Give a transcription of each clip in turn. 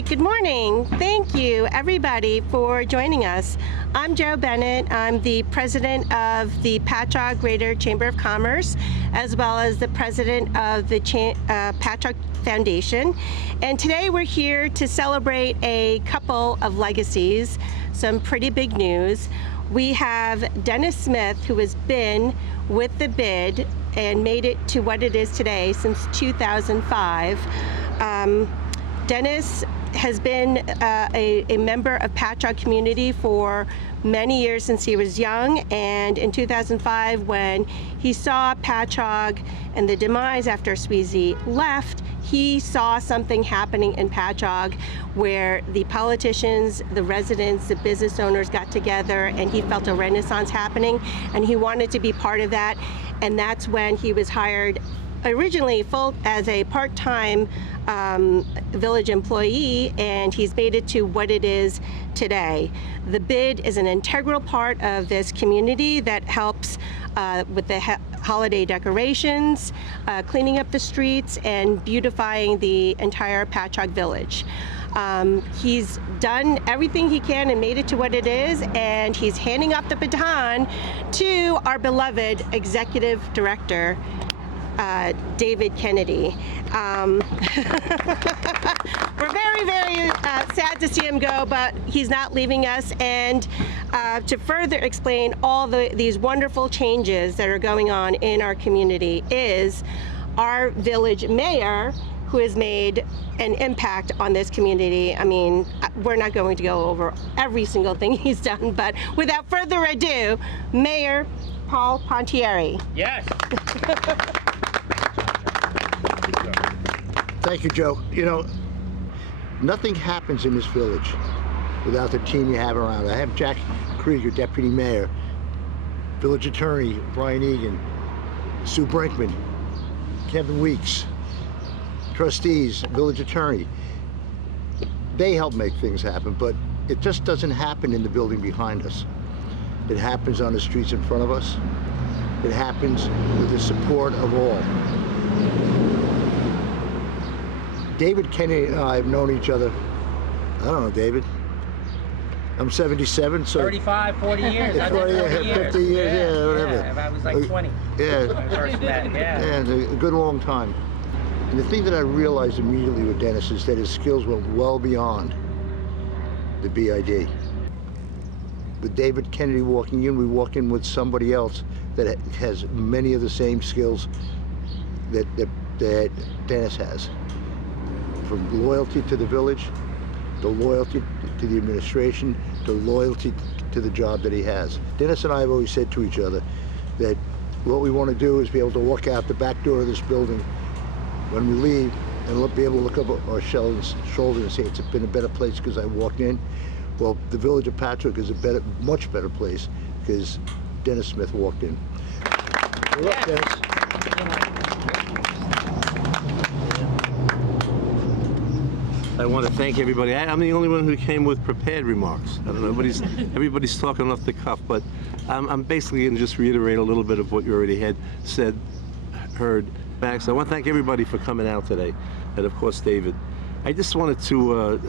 right, good morning. Thank you, everybody, for joining us. I'm Jo Bennett. I'm the president of the Patchogue Greater Chamber of Commerce, as well as the president of the Patchogue Foundation. And today we're here to celebrate a couple of legacies, some pretty big news. We have Dennis Smith, who has been with the BID and made it to what it is today since 2005. Dennis has been a member of Patchogue community for many years since he was young, and in 2005 when he saw Patchogue and the demise after Sweezy left, he saw something happening in Patchogue where the politicians, the residents, the business owners got together, and he felt a renaissance happening, and he wanted to be part of that. And that's when he was hired originally as a part-time village employee, and he's made it to what it is today. The BID is an integral part of this community that helps with the holiday decorations, cleaning up the streets, and beautifying the entire Patchogue village. He's done everything he can and made it to what it is, and he's handing off the baton to our beloved executive director, David Kennedy. We're very, very sad to see him go, but he's not leaving us. And to further explain all these wonderful changes that are going on in our community is our village mayor, who has made an impact on this community. I mean, we're not going to go over every single thing he's done, but without further ado, Mayor Paul Pontieri. Yes. Thank you, Jo. You know, nothing happens in this village without the team you have around. I have Jack Krieger, Deputy Mayor, Village Attorney Brian Egan, Sue Brinkman, Kevin Weeks, trustees, Village Attorney. They help make things happen, but it just doesn't happen in the building behind us. It happens on the streets in front of us. It happens with the support of all. David Kennedy and I have known each other, I don't know, David, I'm 77, so... 35, 40 years. 40 years, 50 years, yeah, whatever. Yeah, I was like 20 yeah. when I first met, Yeah, it's a good long time. And the thing that I realized immediately with Dennis is that his skills went well beyond the BID. With David Kennedy walking in, we walk in with somebody else that has many of the same skills that Dennis has. From loyalty to the village, the loyalty to the administration, the loyalty to the job that he has. Dennis and I have always said to each other that what we want to do is be able to walk out the back door of this building when we leave and be able to look up our shoulder and say it's been a better place because I walked in. Well, the village of Patchogue is a much better place because Dennis Smith walked in. Good luck, Dennis. I want to thank everybody. I'm the only one who came with prepared remarks. I don't know, everybody's talking off the cuff, but I'm basically going to just reiterate a little bit of what you already had said, heard. Max, I want to thank everybody for coming out today, and of course David. I just wanted to,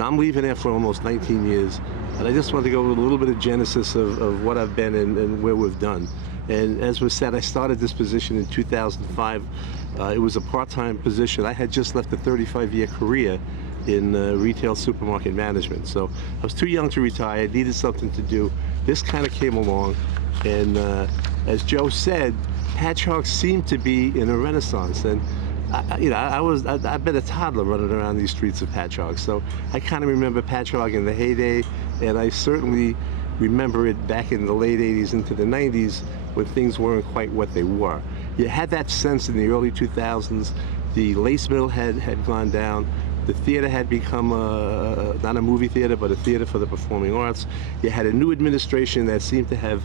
I'm leaving there for almost 19 years, and I just wanted to go with a little bit of genesis of what I've been and where we've done. And as was said, I started this position in 2005. It was a part-time position. I had just left a 35-year career in retail supermarket management. So I was too young to retire. I needed something to do. This kind of came along, and as Jo said, Patchogue seemed to be in a renaissance. And I've been a toddler running around these streets of Patchogue, so I kind of remember Patchogue in the heyday, and I certainly remember it back in the late 80s into the 90s when things weren't quite what they were. You had that sense in the early 2000s. The Lace Mill had gone down. The theater had become not a movie theater, but a theater for the performing arts. You had a new administration that seemed to have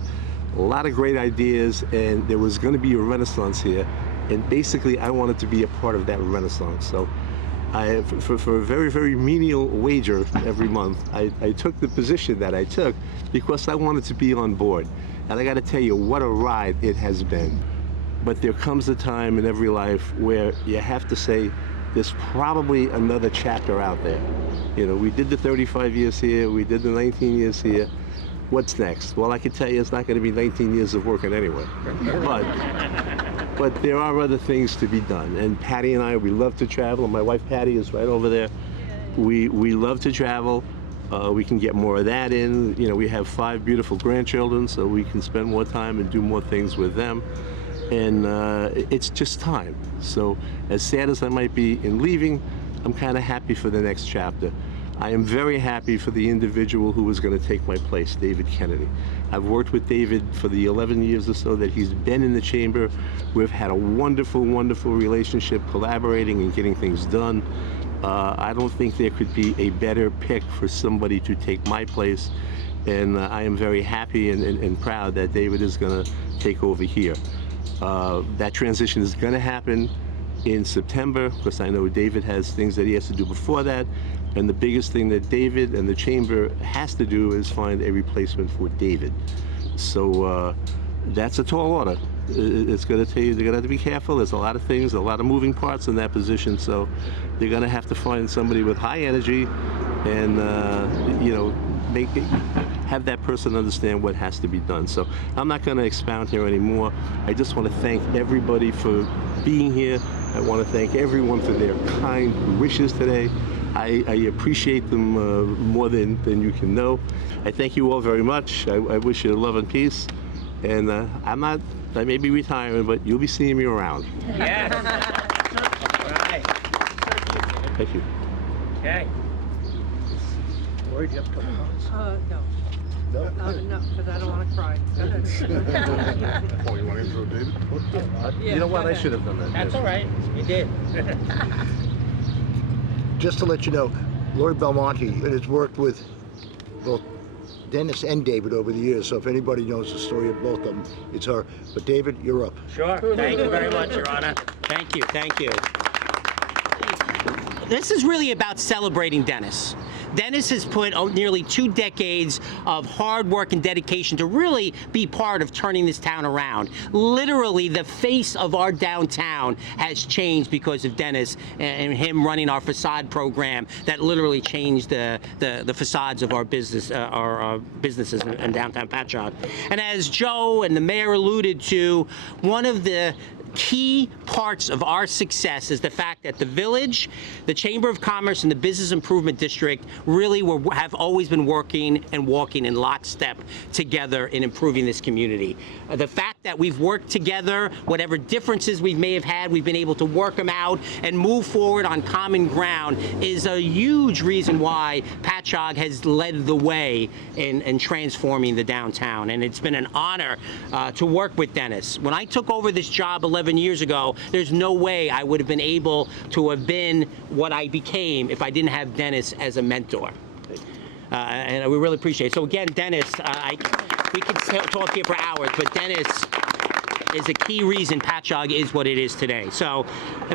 a lot of great ideas, and there was going to be a renaissance here. And basically, I wanted to be a part of that renaissance. So for a very, very menial wager every month, I took the position that I took because I wanted to be on board. And I got to tell you, what a ride it has been. But there comes a time in every life where you have to say, there's probably another chapter out there. You know, we did the 35 years here, we did the 19 years here. What's next? Well, I can tell you it's not going to be 19 years of working anyway. But there are other things to be done. And Patty and I, we love to travel. And my wife Patty is right over there. We love to travel. We can get more of that in. You know, we have 5 beautiful grandchildren, so we can spend more time and do more things with them. And it's just time. So as sad as I might be in leaving, I'm kind of happy for the next chapter. I am very happy for the individual who is going to take my place, David Kennedy. I've worked with David for the 11 years or so that he's been in the chamber. We've had a wonderful, wonderful relationship, collaborating and getting things done. I don't think there could be a better pick for somebody to take my place, and I am very happy and proud that David is going to take over here. That transition is going to happen in September, because I know David has things that he has to do before that, and the biggest thing that David and the chamber has to do is find a replacement for David. So that's a tall order. It's going to tell you they're going to have to be careful. There's a lot of things, a lot of moving parts in that position, so they're going to have to find somebody with high energy and you know, have that person understand what has to be done. So I'm not going to expound here anymore. I just want to thank everybody for being here. I want to thank everyone for their kind wishes today. I appreciate them more than you can know. I thank you all very much. I wish you love and peace. And I may be retiring, but you'll be seeing me around. Yes. All right. Thank you. Okay. Lori, do you have a couple comments? No. No? No, because I don't want to cry. Go ahead. Oh, you want to intro David? You know what? I should have done that. That's all right. You did. Just to let you know, Lori Belmonte has worked with both Dennis and David over the years, so if anybody knows the story of both of them, it's her. But David, you're up. Sure. Thank you very much, Your Honor. Thank you. Thank you. This is really about celebrating Dennis. Dennis has put nearly 2 decades of hard work and dedication to really be part of turning this town around. Literally, the face of our downtown has changed because of Dennis and him running our facade program that literally changed the facades of our businesses in downtown Patchogue. And as Joe and the mayor alluded to, one of the key parts of our success is the fact that the village, the Chamber of Commerce, and the Business Improvement District really have always been working and walking in lockstep together in improving this community. The fact that we've worked together, whatever differences we may have had, we've been able to work them out and move forward on common ground is a huge reason why Patchogue has led the way in transforming the downtown. And it's been an honor to work with Dennis. When I took over this job 11 years ago, there's no way I would have been able to have been what I became if I didn't have Dennis as a mentor. And we really appreciate it. So again, Dennis, we could talk here for hours, but Dennis is a key reason Patchogue is what it is today. So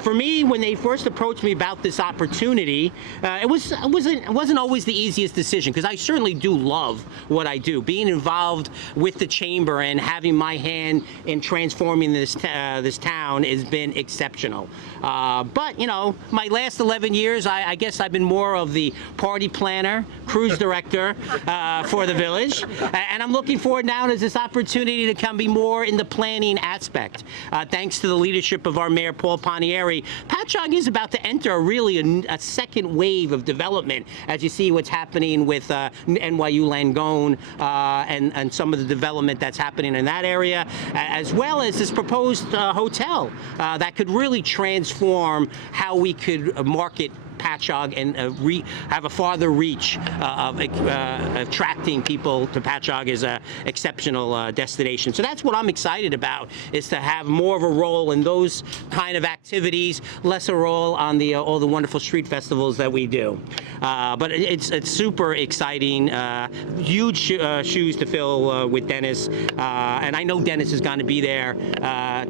for me, when they first approached me about this opportunity, it wasn't always the easiest decision, because I certainly do love what I do. Being involved with the chamber and having my hand in transforming this town has been exceptional. But, you know, my last 11 years, I guess I've been more of the party planner, cruise director for the village. And I'm looking forward now to this opportunity to come be more in the planning aspect. Thanks to the leadership of our mayor, Paul Panieri, Patchogue is about to enter really a second wave of development, as you see what's happening with NYU Langone and some of the development that's happening in that area, as well as this proposed hotel that could really transform how we could market Patchogue and have a farther reach of attracting people to Patchogue as an exceptional destination. So that's what I'm excited about, is to have more of a role in those kind of activities, less a role on all the wonderful street festivals that we do. But it's super exciting, huge shoes to fill with Dennis, and I know Dennis is going to be there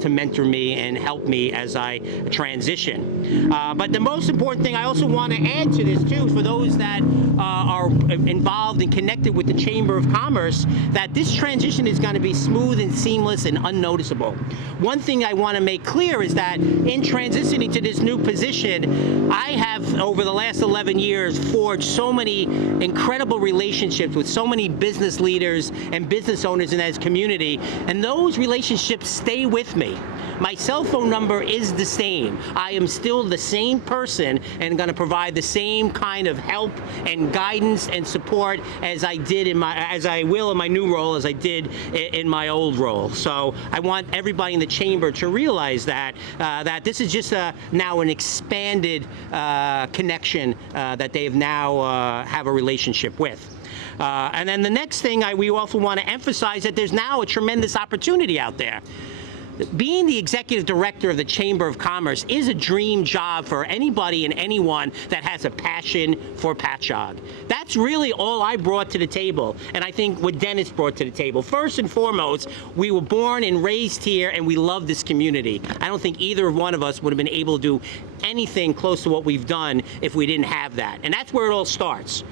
to mentor me and help me as I transition. But the most important thing, I also also want to add to this too, for those that are involved and connected with the Chamber of Commerce, that this transition is going to be smooth and seamless and unnoticeable. One thing I want to make clear is that in transitioning to this new position, I have, over the last 11 years, forged so many incredible relationships with so many business leaders and business owners in this community, and those relationships stay with me. My cell phone number is the same. I am still the same person and going to provide the same kind of help and guidance and support as I will in my new role as I did in my old role. So I want everybody in the chamber to realize that that this is just now an expanded connection that they have now have a relationship with. And then the next thing we also want to emphasize that there's now a tremendous opportunity out there. Being the executive director of the Chamber of Commerce is a dream job for anybody and anyone that has a passion for Patchogue. That's really all I brought to the table, and I think what Dennis brought to the table. First and foremost, we were born and raised here, and we love this community. I don't think either one of us would have been able to do anything close to what we've done if we didn't have that, and that's where it all starts.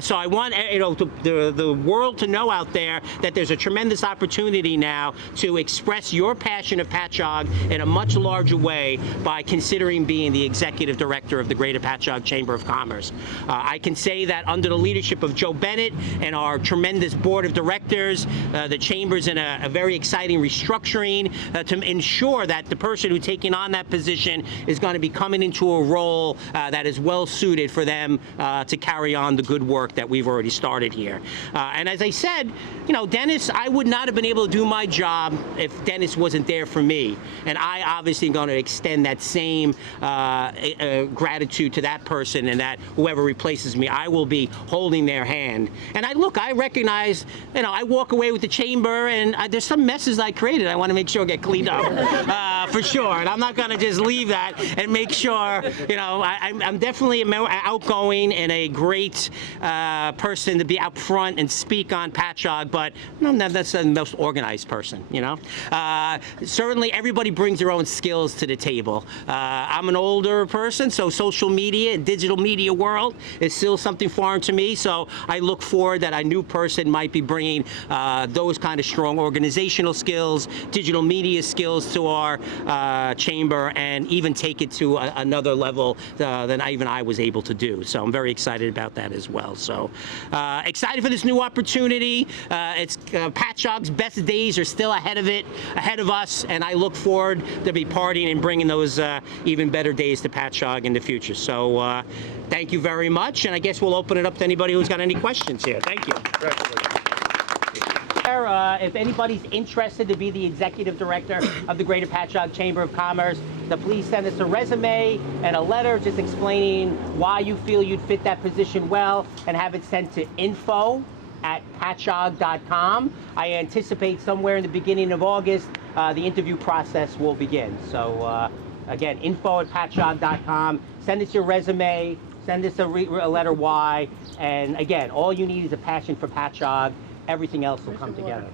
So I want the world to know out there that there's a tremendous opportunity now to express your passion of Patchogue in a much larger way by considering being the executive director of the Greater Patchogue Chamber of Commerce. I can say that under the leadership of Joe Bennett and our tremendous board of directors, the chamber's in a very exciting restructuring to ensure that the person who's taking on that position is going to be coming into a role that is well suited for them to carry on the good work that we've already started here. And as I said, Dennis, I would not have been able to do my job if Dennis wasn't there for me. And I obviously am going to extend that same gratitude to that person, and that whoever replaces me, I will be holding their hand. And I recognize, I walk away with the chamber, and there's some messes I created. I want to make sure get cleaned up for sure. And I'm not going to just leave that and make sure, I'm definitely outgoing and a great person to be out front and speak on Patchogue, but that's the most organized person, Certainly, everybody brings their own skills to the table. I'm an older person, so social media and digital media world is still something foreign to me. So I look forward that a new person might be bringing those kind of strong organizational skills, digital media skills to our chamber, and even take it to another level than even I was able to do. So I'm very excited about that as well. So excited for this new opportunity. It's Patchogue's best days are still ahead of us, and I look forward to be partying and bringing those even better days to Patchogue in the future. So thank you very much, and I guess we'll open it up to anybody who's got any questions here. Thank you. If anybody's interested to be the executive director of the Greater Patchogue Chamber of Commerce, please send us a resume and a letter just explaining why you feel you'd fit that position well, and have it sent to info@patchogue.com. I anticipate somewhere in the beginning of August, the interview process will begin. So again, info@patchogue.com. Send us your resume, send us a letter why, and again, all you need is a passion for Patchogue. Everything else will come together.